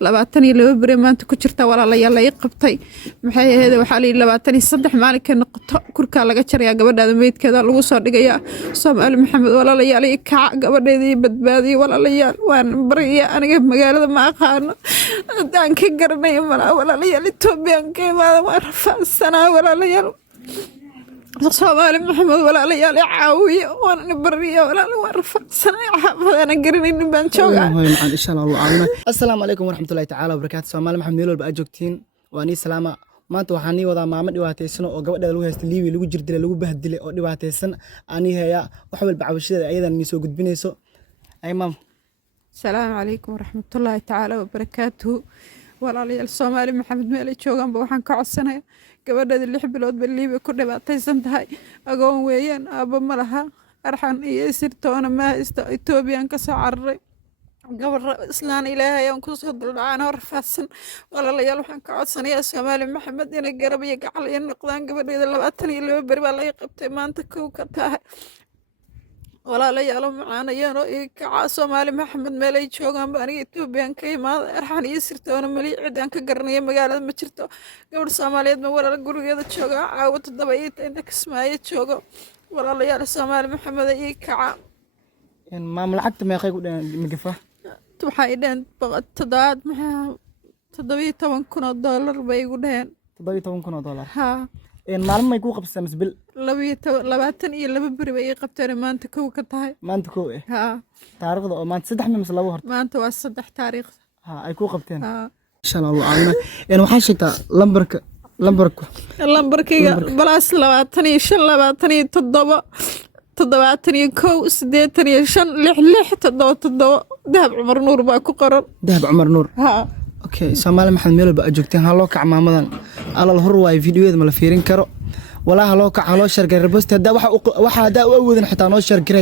22 beri maanta ku jirta walaalayaal la ii qabtay maxay ahayd waxaa la yidhi 23 maalinka noqoto kurkaa laga jarayaa gabadhaada meydkeeda lagu soo dhigayaa Soomaali Maxamed walaalayaal ii kaca gabadheeda ii badbaadiyay walaalayaal waan bariya aniga magaalada ma aqaano hadaan ka garanay walaalayaal Itoobiyan ka imaada waan rafaadsanaa walaalayaal Soomaali Maxamed walaalayaal caawiya waan bariya walaalayaal waan rafaadsanaa xaafadana garanaynin baan joogaa insha Allah caawina assalaamu alaykum waraxmatullaahi ta'ala wabarakaatu Soomaali Maxamed meel walba aad joogtiin waan salaama maanta waxaan nii wadaa maamo dhibaataysan oo gabadheeda lagu haystay liiwi lagu jirdilay lagu bahdilay oo dhibaataysan ani haya wax walba cabashadeeda ayadan nii soo gudbinayso ay maam السلام عليكم ورحمة الله تعالى وبركاته walaalayaal Soomaali Maxamed meel ay joogaan waxaan ka codsanayaa gabadheeda 6 bilood baliiba ku dhibaataysan tahay agoon weeyaan aaba ma laha arxan iyo sirtoona ma haysto Itoobiyan ka soo cararay gabar islaan ilaahay aan ku soo dulcaan hor faadsan walaalayaal waxaan ka codsanayaa Soomaali Maxamed inay garab iyo gacal iyo noqdaan gabadheeda 22 beri baa la qabtay maanta kow ka tahay walaalayaal macaanayaan oo kaca Soomaali Maxamed meel ay joogaan baan Itoobiyan ka imaad arxan iyo sirtoona mali cid aan ka garanay magaalada ma jirto gabadh Soomaaliyeed ma walaal gurigeeda jooga caawa 7 inta Kismaayo joogo walaalayaal Soomaali Maxamed ay kaca in maam lacagta meeqay ku dhan magafa waxay dhan tadaad maxaa $17,000 bay igu dheen $17,000 ha in maalin may ku qabsan isbil 22 beri bay qabteen maanta kow ka tahay maanta kow ha taariikhda oo maanta 3 mise 2 horta maanta waa 3 taariikh ha ay ku qabteen ha insha Allah caawina in waxaa sheegtaa lambarkayga balaas 25 27 dahab Cumar Nuur baa ku qoran dahab Cumar Nuur ha okay Soomaali Maxamed meel walba joogteen ha loo kac maamadan ala hor way fiidiyoada ma la fiirin karo walaa ha loo kac ha loo share garay post hada waxa u awoodin xitaa noo share garay